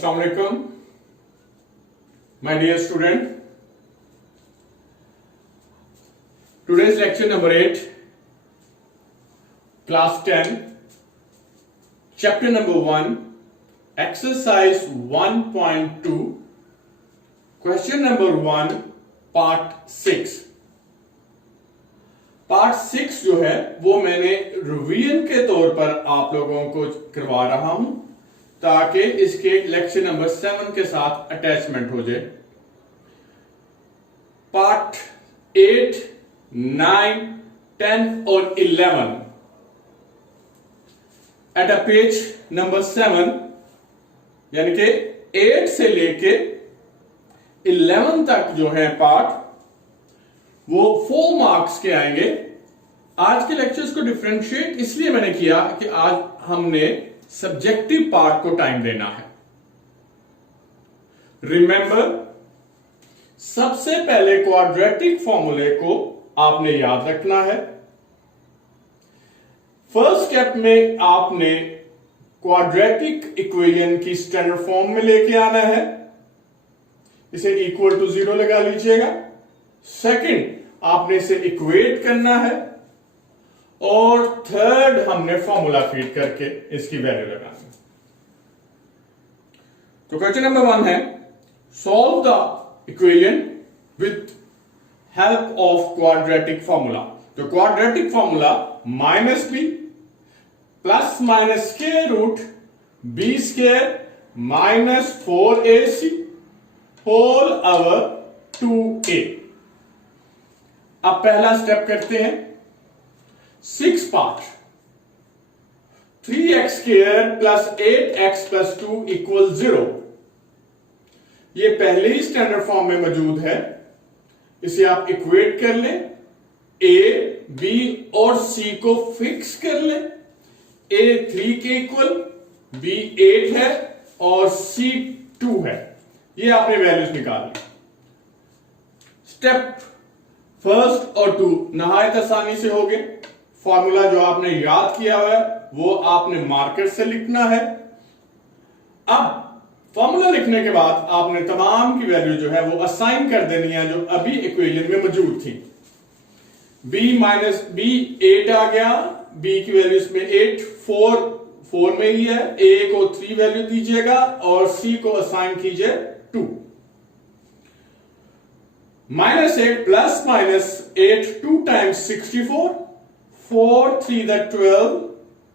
Assalamu alaikum, my dear student. Today's lecture number 8, class 10, chapter number 1, exercise 1.2, question number 1, part 6. Part 6 जो है वो मैंने revision के तौर पर आप लोगों को करवा रहा हूं ताकि इसके लेक्चर नंबर 7 के साथ अटैचमेंट हो जाए। पार्ट 8, 9, 10 और 11 एट अ पेज नंबर 7 यानी कि 8 से लेके 11 तक जो है पार्ट वो 4 मार्क्स के आएंगे। आज के लेक्चर्स को डिफरेंशिएट इसलिए मैंने किया कि आज हमने सब्जेक्टिव पार्ट को टाइम देना है। रिमेंबर, सबसे पहले क्वाड्रेटिक फॉर्मूले को आपने याद रखना है। फर्स्ट स्टेप में आपने क्वाड्रेटिक इक्वेशन की स्टैंडर्ड फॉर्म में लेके आना है, इसे इक्वल टू 0 लगा लीजिएगा। सेकंड, आपने इसे इक्वेट करना है और थर्ड हमने फॉर्मूला फीड करके इसकी वैल्यू लगानी है। तो क्वेश्चन नंबर 1 है, solve the equation with help of quadratic formula. तो quadratic formula -b plus minus square root b square minus 4ac whole over 2a। अब पहला स्टेप करते हैं। 6 part 3x square plus 8x plus 2 equal 0, ये पहले ही standard form में मौजूद है। इसे आप इक्वेट कर लें, a, b और c को फिक्स कर लें। a 3 के इक्वल, b 8 है और c 2 है। ये आपने वैल्यूज निकाल ली। स्टेप फर्स्ट और 2 नहायत आसानी से हो गए। फॉर्मूला जो आपने याद किया हुआ है वो आपने मार्कर से लिखना है। अब फॉर्मूला लिखने के बाद आपने तमाम की वैल्यू जो है वो असाइन कर देनी है जो अभी इक्वेशन में मौजूद थी। b माइनस b 8 आ गया, b की वैल्यू इसमें 8 4 में ही है। a को 3 वैल्यू दीजिएगा और c को असाइन कीजिए 2। -8 plus minus 8 2 times 64, 4 3 the 12,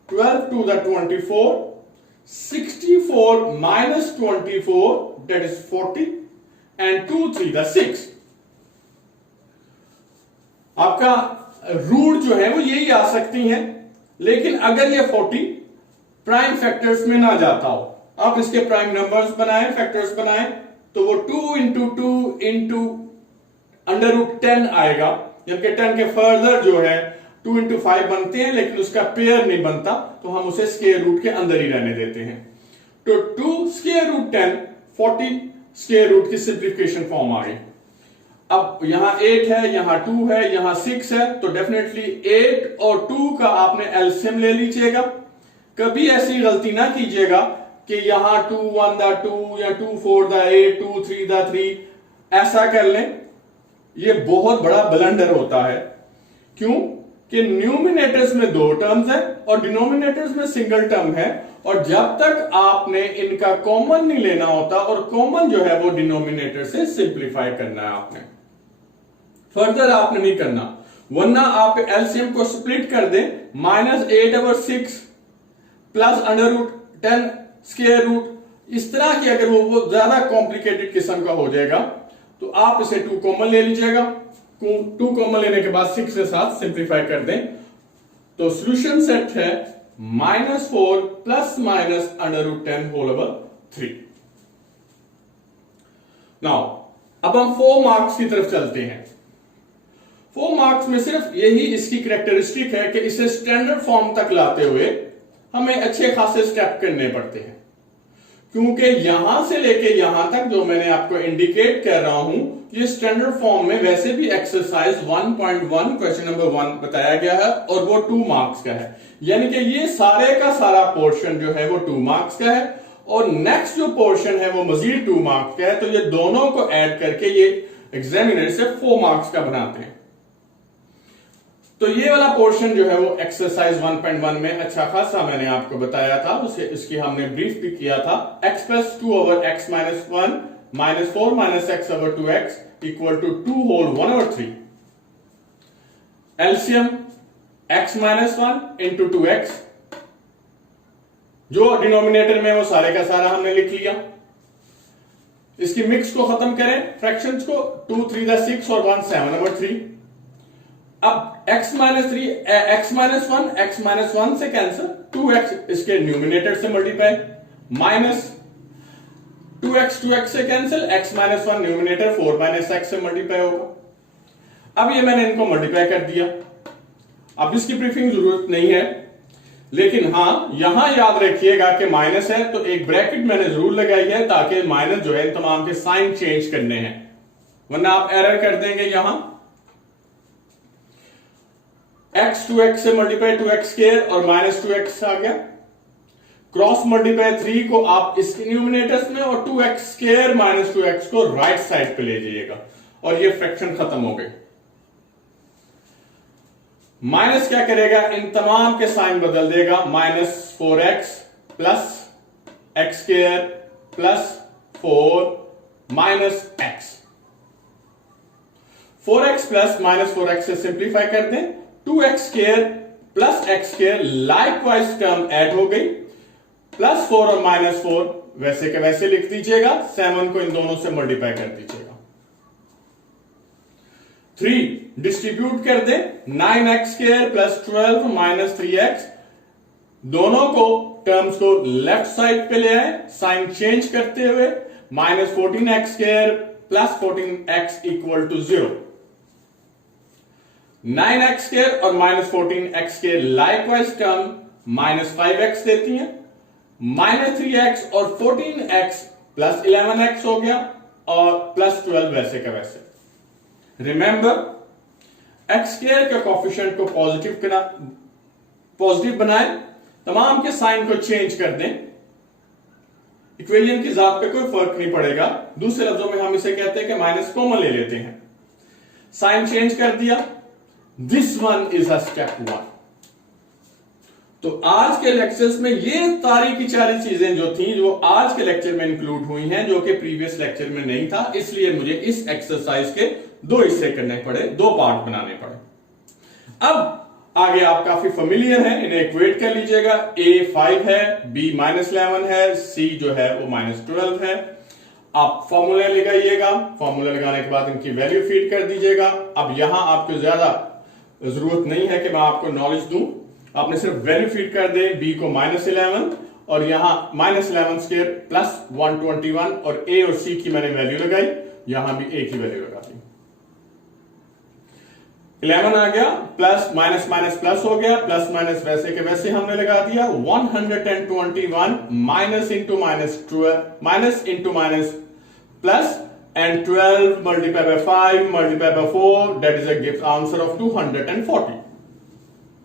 12 2 the 24, 64 minus 24 that is 40 and 2 3 the 6। आपका रूट जो है वो यही आ सकती हैं, लेकिन अगर ये 40 प्राइम फैक्टर्स में ना जाता हो, आप इसके प्राइम नंबर्स बनाएं, फैक्टर्स बनाएं, तो वो 2 इंटू 2 इंटू अंडर रूट 10 आएगा। जबकि 10 के फर्दर जो है 2 इंटू 5 बनते हैं, लेकिन उसका पेयर नहीं बनता, तो हम उसे स्क्वायर रूट के अंदर ही रहने देते हैं। तो 2 स्क्वायर रूट 10 40 स्क्वायर रूट की सिंप्लीफिकेशन फॉर्म आ गई। अब यहां 8 है, यहां 2 है, यहां 6 है, तो डेफिनेटली 8 और 2 का आपने एलसीएम ले लीजिएगा। कभी ऐसी गलती ना कीजिएगा कि यहां 2 1 द 2 या 2 4 द 8 2 3 द 3 ऐसा कर लें। ये बहुत बड़ा ब्लंडर होता है। क्यों कि न्यूमिनेटर्स में 2 टर्म्स है और डिनोमिनेटर्स में सिंगल टर्म है, और जब तक आपने इनका कॉमन नहीं लेना होता, और कॉमन जो है वो डिनोमिनेटर से सिंप्लीफाई करना है आपने, फर्दर आपने नहीं करना। वरना आप एलसीएम को स्प्लिट कर दें, -8 over 6 plus under root 10 square root, इस तरह की अगर वो ज्यादा कॉम्प्लिकेटेड किस्म का हो जाएगा, तो आप इसे 2 कॉमन ले लीजिएगा। 2 कॉमन लेने के बाद 6 के साथ सिंप्लीफाई कर दें, तो सॉल्यूशन सेट है -4 plus minus under root 10 whole over 3। Now अब हम 4 मार्क्स की तरफ चलते हैं। 4 मार्क्स में सिर्फ यही इसकी कैरेक्टरिस्टिक है कि इसे स्टैंडर्ड फॉर्म तक लाते हुए हमें अच्छे खासे स्टेप करने पड़ते हैं। क्योंकि यहां से लेके यहां तक जो मैंने आपको इंडिकेट कर रहा हूं, ये स्टैंडर्ड फॉर्म में वैसे भी एक्सरसाइज 1.1 क्वेश्चन नंबर 1 बताया गया है और वो 2 मार्क्स का है। यानी कि ये सारे का सारा पोर्शन जो है वो 2 मार्क्स का है और नेक्स्ट जो पोर्शन है वो मजीद 2 मार्क्स का है, तो ये दोनों को ऐड करके ये एग्जामिनर से 4 मार्क्स का बनाते हैं। तो ये वाला पोर्शन जो है वो एक्सरसाइज 1.1 में अच्छा खासा मैंने आपको बताया था, उसे इसकी हमने ब्रीफ भी किया था। x plus 2 over x minus 1 minus 4 minus x over 2x equal to 2 whole 1 over 3। LCM x minus 1 into 2x, जो डिनोमिनेटर में वो सारे का सारा हमने लिख लिया। इसकी मिक्स को खत्म करें, फ्रैक्शंस को, 2 3 6 और 1 7 ओवर 3। अब x minus 3 x minus 1 x minus 1 से कैंसिल, 2x इसके न्यूमिनेटर से मल्टीप्लाई, माइनस 2x से cancel, x minus 1 numerator 4 minus x से मल्टीप्लाई होगा। अब ये मैंने इनको मल्टीप्लाई कर दिया। अब इसकी ब्रीफिंग जरूरत नहीं है, लेकिन हां यहां याद रखिएगा कि माइनस है तो एक ब्रैकेट मैंने जरूर लगाई है, ताकि माइनस जो है तमाम के साइन चेंज करने हैं, वरना आप एरर कर देंगे। यहां x 2x से मल्टीप्लाई 2x स्क्वायर और माइनस 2x आ गया, क्रॉस मल्टीप्लाई 3 को आप इसके न्यूमिनेटर्स में और 2x स्क्वायर माइनस 2x को राइट साइड पे ले जाइएगा और ये फ्रैक्शन खत्म हो गए। माइनस क्या करेगा, इन तमाम के साइन बदल देगा, minus 4x plus x square plus 4 minus x। 4x plus minus 4x से सिंप्लीफाई कर दें, 2x square plus x square likewise term add हो गई, प्लस 4 और माइनस 4 वैसे के वैसे लिख दीजिएगा, 7 को इन दोनों से मल्टीप्लाई कर दीजिएगा। 3 डिस्ट्रीब्यूट कर दें, 9x square plus 12 minus 3x, दोनों को टर्म्स को लेफ्ट साइड पे ले आए, साइन चेंज करते हुए, minus 14x square plus 14x equal to 0। 9x square और minus 14x square likewise term minus 5x देती है, माइनस 3x और 14x प्लस 11x हो गया और प्लस 12 वैसे का वैसे। रिमेंबर, x स्क्वायर का कोफिशिएंट को पॉजिटिव बनाएं, तमाम के साइन को चेंज कर दें, इक्वेशन की जात पे कोई फर्क नहीं पड़ेगा। दूसरे लफ्जों में हम इसे कहते हैं कि माइनस कॉमन ले लेते हैं, साइन चेंज कर दिया। This one is a step 1। तो आज के लेक्चर्स में ये सारी की सारी चीजें जो थी, जो आज के लेक्चर में इंक्लूड हुई हैं, जो कि प्रीवियस लेक्चर में नहीं था, इसलिए मुझे इस एक्सरसाइज के 2 हिस्से करने पड़े, 2 पार्ट बनाने पड़े। अब आगे आप काफी फेमिलियर हैं, इन्हें इक्वेट कर लीजिएगा। a 5 है, b माइनस 11 है, c जो है वो माइनस 12 है। आप फॉर्मूला लगाइएगा, फॉर्मूला लगाने के बाद इनकी वैल्यू फीड कर दीजिएगा। अब यहां आपको ज्यादा जरूरत नहीं है कि मैं आपको नॉलेज दूं, आपने सिर्फ वैल्यू फीड कर दे, b को माइनस 11 और यहां माइनस 11 स्क्वायर प्लस 121 और a और c की मैंने वैल्यू लगाई, यहां भी a की वैल्यू लगा दी। 11 आ गया, प्लस माइनस माइनस प्लस हो गया, प्लस माइनस वैसे के वैसे हमने लगा दिया। 121 minus into minus 12 minus into minus plus and 12 multiplied by 5 multiplied by 4, that is a gives answer of 240.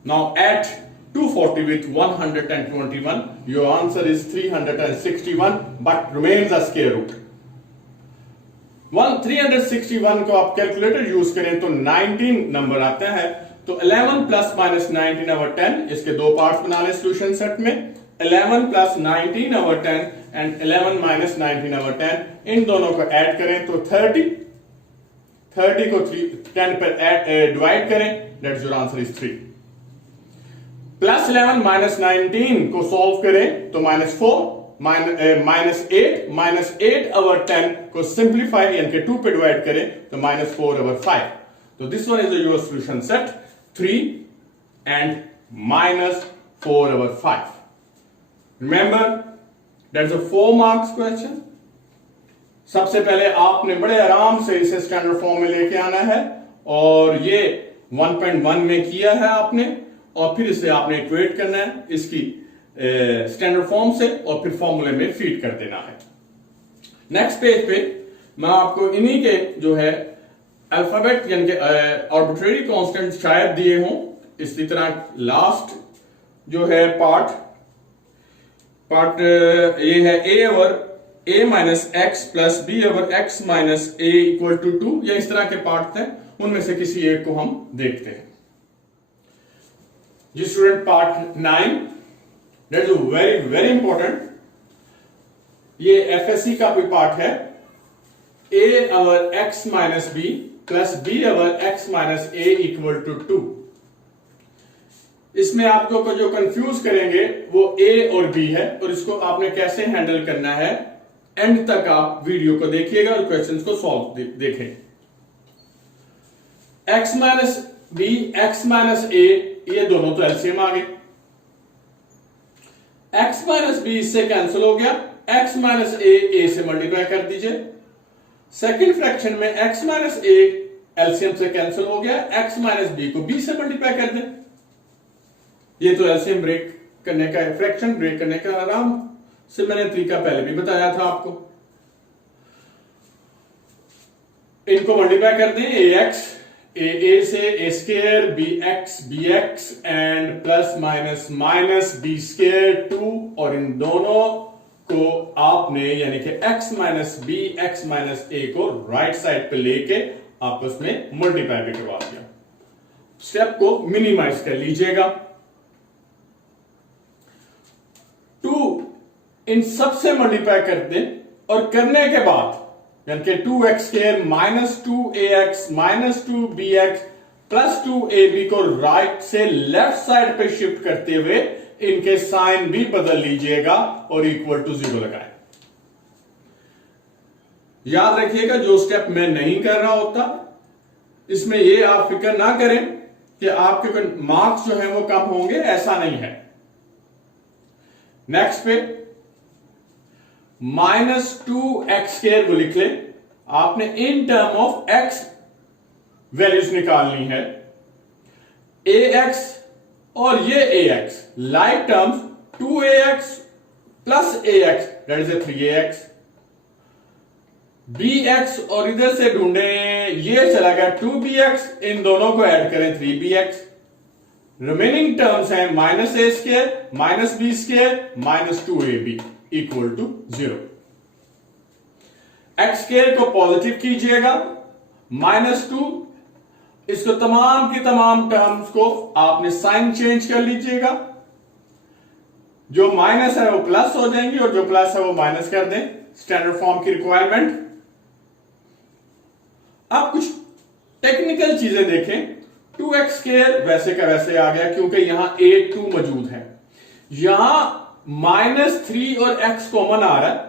Now add 240 with 121, your answer is 361, but remains a square root। 361 को आप calculator use करें तो 19 number आता है। तो 11 plus minus 19 over 10, इसके 2 parts बना ले सॉल्यूशन सेट में। 11 plus 19 over 10 and 11 minus 19 over 10, इन दोनों को ऐड करें तो 30 को 10 पर डिवाइड करें, that's your answer is 3। Plus 11 minus 19 को सॉल्व करें तो माइनस 4 माइनस 8 ओवर 10 को सिंप्लीफाई यानी कि 2 पे डिवाइड करें तो माइनस 4 ओवर 5। तो this one is your solution set 3 and minus 4 over 5। Remember, that's a 4 marks question. सबसे पहले आपने बड़े आराम से इसे स्टैंडर्ड फॉर्म में लेके आना है, और ये 1.1 में किया है आपने, और फिर इसे आपने इक्वेट करना है इसकी स्टैंडर्ड फॉर्म से, और फिर फॉर्मूले में फीड कर देना है। नेक्स्ट पेज पे मैं आपको इन्हीं के जो है अल्फाबेट यानी कि आर्बिट्रेरी कांस्टेंट शायद दिए हों, इसी तरह लास्ट जो है पार्ट पार्ट ए है A over A minus X plus B over X minus A equal to 2, या इस तरह के पार्ट थे, उनमें से किसी एक को हम देखते हैं। जी student, part 9 that is very very important. ये एफएससी का भी पार्ट है। A over X minus B plus B over X minus A equal to 2। इसमें आपको को जो कंफ्यूज करेंगे वो ए और बी है, और इसको आपने कैसे हैंडल करना है, एंड तक आप वीडियो को देखिएगा और क्वेश्चंस को सॉल्व देखें। x minus B X minus A, ये दोनों तो एलसीएम आ गए। x माइनस बी इससे कैंसिल हो गया, x माइनस ए से मल्टीप्लाई कर दीजिए। सेकेंड फ्रैक्शन में x माइनस ए एलसीएम से कैंसिल हो गया, x माइनस बी को b से मल्टीप्लाई कर दें। ये तो एलसीएम ब्रेक करने का है, फ्रैक्शन ब्रेक करने का आराम से मैंने तरीका पहले भी बताया था आपको। इनको मल्टीप्लाई कर दें, ए से A square, B X and plus minus minus B square 2, और इन दोनों को आपने यानी कि x minus B X minus A को राइट साइड पे लेके आपस में मल्टीप्लाई भी करवा दिया। स्टेप को मिनिमाइज कर लीजिएगा। 2 इन सबसे मल्टीप्लाई कर दें, और करने के बाद यानी कि 2x square minus 2ax minus 2bx plus 2ab को राइट से लेफ्ट साइड पे शिफ्ट करते हुए इनके साइन भी बदल लीजिएगा और इक्वल टू 0 लगाएं। याद रखिएगा, जो स्टेप मैं नहीं कर रहा होता इसमें ये आप फिक्र ना करें कि आपके मार्क्स जो है वो कम होंगे, ऐसा नहीं है। नेक्स्ट पे माइनस 2x स्क्वायर वो लिख ले, आपने in term of x values निकालनी है। ax और ये ax like terms 2ax plus ax that is 3ax, bx और इधर से ढूंढे ये चला गया 2bx, इन दोनों को ऐड करें 3bx। रिमेनिंग टर्म्स हैं minus A square minus B square minus 2ab equal to 0। X square को पॉजिटिव कीजिएगा, माइनस 2, इसको तमाम की तमाम टर्म्स को आपने साइन चेंज कर लीजिएगा। जो माइनस है वो प्लस हो जाएंगी और जो प्लस है वो माइनस कर दें, स्टैंडर्ड फॉर्म की रिक्वायरमेंट। अब कुछ टेक्निकल चीजें देखें। 2x स्क्वायर वैसे का वैसे आ गया क्योंकि यहां a2 मौजूद है। यहां -3 और x कॉमन आ रहा है,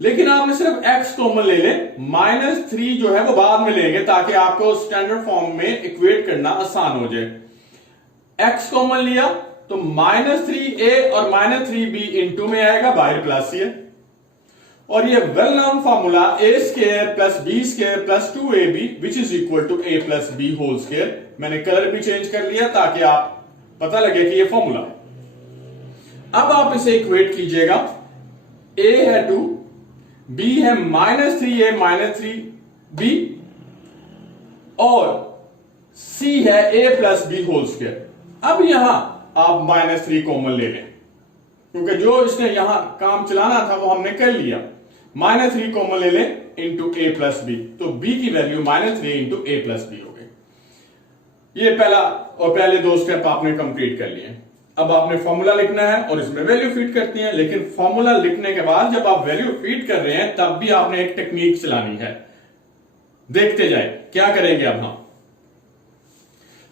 लेकिन आपने सिर्फ x कॉमन ले लें, -3 जो है वो बाद में लेंगे ताकि आपको स्टैंडर्ड फॉर्म में इक्वेट करना आसान हो जाए। x कॉमन लिया तो -3a और -3b इनटू में आएगा, बाहर प्लस ही है। और ये well known formula a square plus b square plus 2ab which is equal to a plus b whole square. मैंने कलर भी चेंज कर लिया ताकि आप पता लगे कि ये फॉर्मूला है। अब आप इसे इक्वेट कीजिएगा, a है 2, b है -3a -3b और c है a plus b whole square. अब यहां आप -3 कॉमन ले लें क्योंकि जो इसने यहां काम चलाना था वो हमने कर लिया। -3 कॉमन ले लें इंटू a प्लस बी, तो b की value -3 into a plus B हो गई। ये पहला और पहले दो स्टेप आपने कंप्लीट कर लिए। अब आपने फॉर्मूला लिखना है और इसमें वैल्यू फीड करती है, लेकिन फॉर्मूला लिखने के बाद जब आप वैल्यू फीड कर रहे हैं तब भी आपने एक टेक्निक चलानी है। देखते जाए क्या करेंगे। अब हम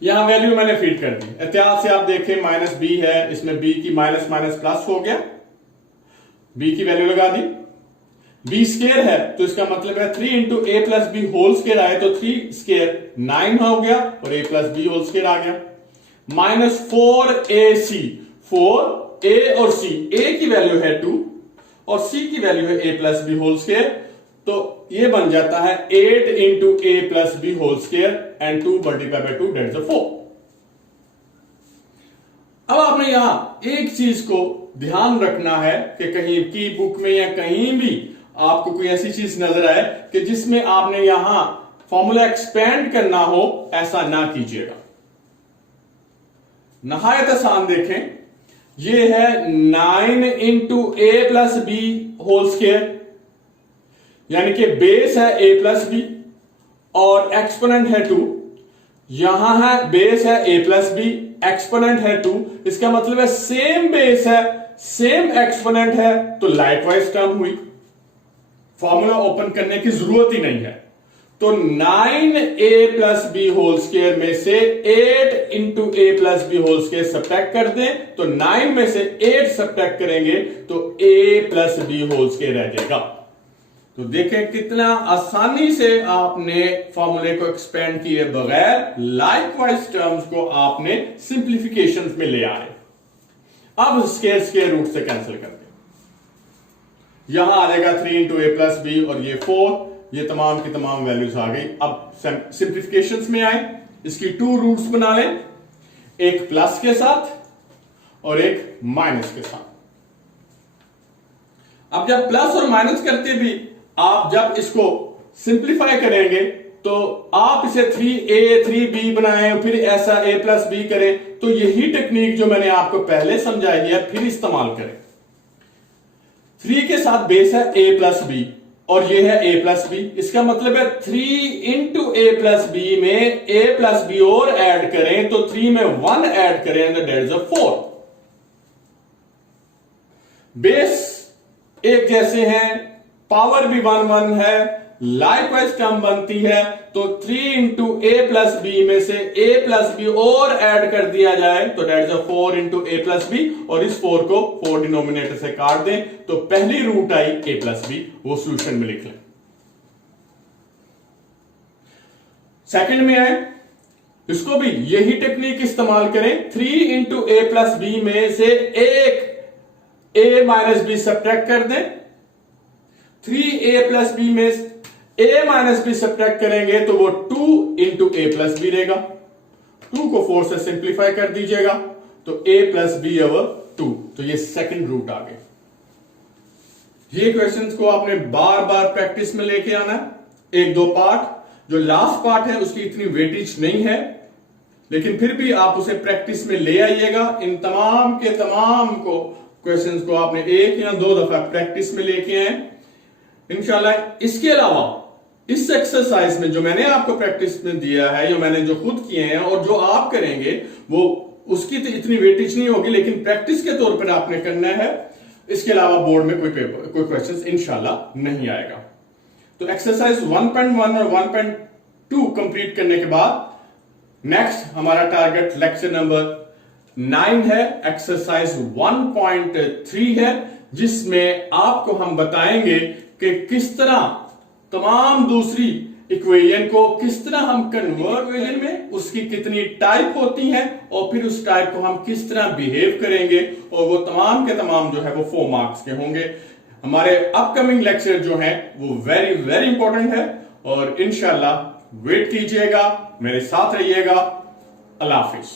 यहां वैल्यू मैंने फीड कर दी, एहतियात से आप देखें -b है, इसमें b की माइनस माइनस प्लस हो गया, b की वैल्यू लगा दी। b स्क्वायर है तो इसका मतलब है 3 into a plus B whole square आए तो 3 स्क्वायर 9 हो गया और a plus B whole square आ गया। -4ac, 4a और c, a की वैल्यू है 2 और c की वैल्यू है a plus B whole square, तो ये बन जाता है 8 into a plus B whole square and 2 multiply by 2 that is 4। अब आपने यहां एक चीज को ध्यान रखना है कि कहीं की बुक में या कहीं भी आपको कोई ऐसी चीज नजर आए कि जिसमें आपने यहां फॉर्मूला एक्सपेंड करना हो, ऐसा ना कीजिएगा। नहायत आसान देखें, ये है 9 into A plus B whole square, यानी कि बेस है ए प्लस बी और एक्सपोनेंट है 2। यहां है बेस है ए प्लस बी, एक्सपोनेंट है 2। इसका मतलब है सेम बेस है, सेम एक्सपोनेंट है, तो लाइकवाइज टर्म हुई। फॉर्मूला ओपन करने की जरूरत ही नहीं है। तो 9a plus B whole square में से 8 into A plus B whole square subtract कर दें, तो 9 में से 8 सब्ट्रैक्ट करेंगे तो a plus B whole square रह जाएगा। तो देखें कितना आसानी से आपने फॉर्मूले को एक्सपेंड किए बगैर लाइकवाइज टर्म्स को आपने सिंप्लीफिकेशन में ले आए। अब स्क्वायर रूट से कैंसिल कर दें, यहां आ जाएगा 3 इंटू ए प्लस बी और ये 4, ये तमाम की तमाम वैल्यूज आ गई। अब सिंप्लीफिकेशन में आए, इसकी 2 रूट्स बना लें, एक प्लस के साथ और एक माइनस के साथ। अब जब प्लस और माइनस करते भी आप जब इसको सिंप्लीफाई करेंगे तो आप इसे 3a 3b बनाएं, फिर ऐसा a प्लस बी करें, तो यही टेक्निक जो मैंने आपको पहले समझाई है फिर इस्तेमाल करें। 3 के साथ बेस है a प्लस बी और ये है a प्लस बी, इसका मतलब है 3 इंटू ए प्लस बी में a प्लस बी और ऐड करें तो 3 में 1 ऐड करें तो दैट इज 4। बेस एक जैसे हैं, पावर भी 1 1 है, लाइकवाइज टर्म बनती है, तो 3 इंटू ए प्लस बी में से a प्लस बी और ऐड कर दिया जाए तो that is 4 into A plus B, और इस 4 को 4 डिनोमिनेटर से काट दें तो पहली रूट आई a प्लस बी, वो सॉल्यूशन में लिख लें। सेकंड में आए, इसको भी यही टेक्निक इस्तेमाल करें। 3 इंटू ए प्लस बी में से एक a माइनस बी सब्ट्रैक्ट कर दें, 3a प्लस बी में a माइनस बी सब्ट्रैक्ट करेंगे तो वो 2 इंटू ए प्लस बी रहेगा। 2 को 4 से सिंप्लीफाई कर दीजिएगा तो a प्लस बी ओवर 2, तो ये सेकंड रूट आ गए। ये क्वेश्चंस को आपने बार बार प्रैक्टिस में लेके आना है। 1 2 पार्ट, जो लास्ट पार्ट है उसकी इतनी वेटेज नहीं है, लेकिन फिर भी आप उसे प्रैक्टिस में ले आइएगा। इन तमाम के तमाम को क्वेश्चंस को आपने 1 या 2 दफा प्रैक्टिस में लेके आए इंशाल्लाह। इसके अलावा इस एक्सरसाइज में जो मैंने आपको प्रैक्टिस में दिया है, जो मैंने जो खुद किए हैं और जो आप करेंगे, वो उसकी तो इतनी वेटेज नहीं होगी, लेकिन प्रैक्टिस के तौर पर आपने करना है। इसके अलावा बोर्ड में कोई क्वेश्चंस इंशाल्लाह नहीं आएगा। तो एक्सरसाइज 1.1 और 1.2 कंप्लीट करने के बाद नेक्स्ट हमारा टारगेट लेक्चर नंबर 9 है, एक्सरसाइज 1.3 है, जिसमें आपको हम बताएंगे कि किस तरह तमाम दूसरी इक्वेशन को किस तरह हम कन्वर्ट इक्वेशन में उसकी कितनी टाइप होती हैं और फिर उस टाइप को हम किस तरह बिहेव करेंगे, और वो तमाम के तमाम जो है वो 4 मार्क्स के होंगे। हमारे अपकमिंग लेक्चर जो हैं वो वेरी वेरी इंपॉर्टेंट है और इंशाल्लाह वेट कीजिएगा, मेरे साथ रहिएगा। अल्लाह हाफिज।